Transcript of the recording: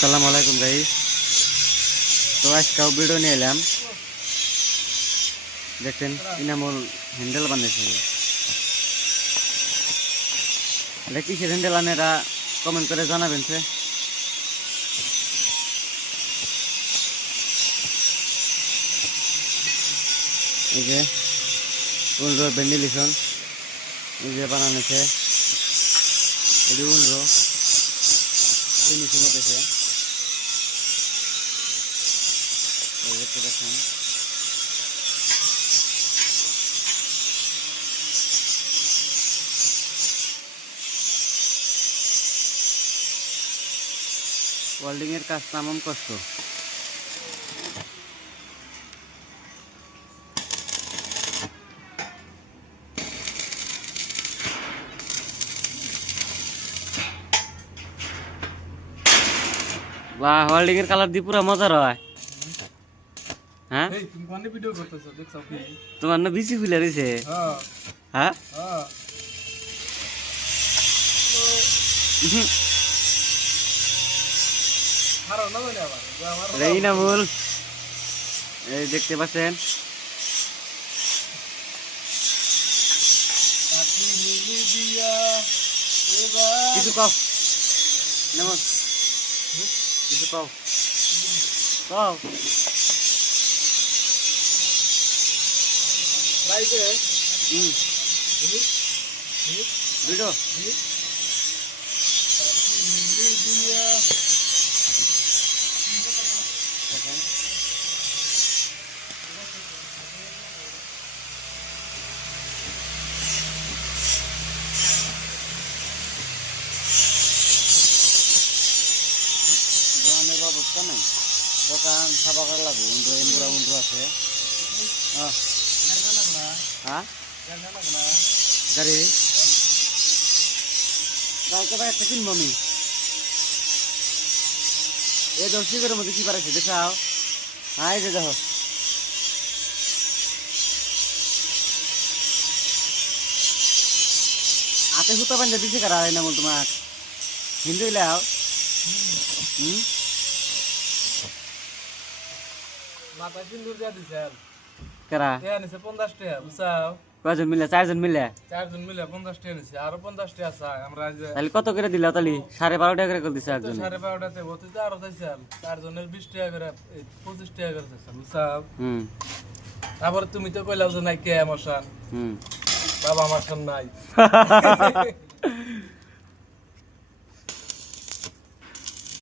আসসালামু আলাইকুম গাইস। তো আজকে ভিডিও নিয়ে এলাম। দেখেন ইনামুল হ্যান্ডেল বানিয়েছে। এটা কিসের হ্যান্ডেল আনেরা কমেন্ট করে জানাবেন। এই যে উলরো ভেন্টিলেশন এই যে বানানোছে, এটি উলরো ফিনিশিং হতেছে। দেখতে পাচ্ছেন ওয়েল্ডিং এর কাজ তেমন কষ্ট। বাহ, ওয়েল্ডিং এর কালার দিয়ে পুরো মজার হয়। হ্যাঁ তুমি কোন ভিডিও করতেছো দেখছো কি? তোমার না বিসি খুলে রইছে। হ্যাঁ হারো না বলে আবার আমার ইনামুল এই দেখতে পাচ্ছেন। কাটি মিলি দিয়া এবার কিছু কও ইনামুল, কিছু কও কও। রাইতে ভিডিও কাটি মিলি দিয়া দেখেন দোকানের অবস্থা নাই, দোকান সাফা করা লাগবে। এমবুরা আছে। হ্যাঁ গাড়ি কোথায় একটা কিনবো আমি। এই দর্শকের মধ্যে কি পারেছে দেখাও। হ্যাঁ এই যে দেখো, হাতে সুতা বান্ধে দিছে কারা না বল তোমার হিন্দু লাও। মাথা সিন্দুর দিয়া দিছেন কারা এ নিছে 50 টাকা বুঝাও। কয়জন মিলে? চারজন মিলে। চারজন মিলে 50 টাকা নিছে, আরো 50 টাকা আছে। আমরা আজ তাহলে কত করে দিলা? তাহলে 12.5 টাকা করে দিছে একজন। 12:30টাতে বলতে আরো চাইছেন চারজনের 20 টাকা করে 25 টাকা করে চাইছেন বুঝাও। তারপরে তুমি তো কইলাও যে নাই কে আমার সান, বাবা আমার সান নাই।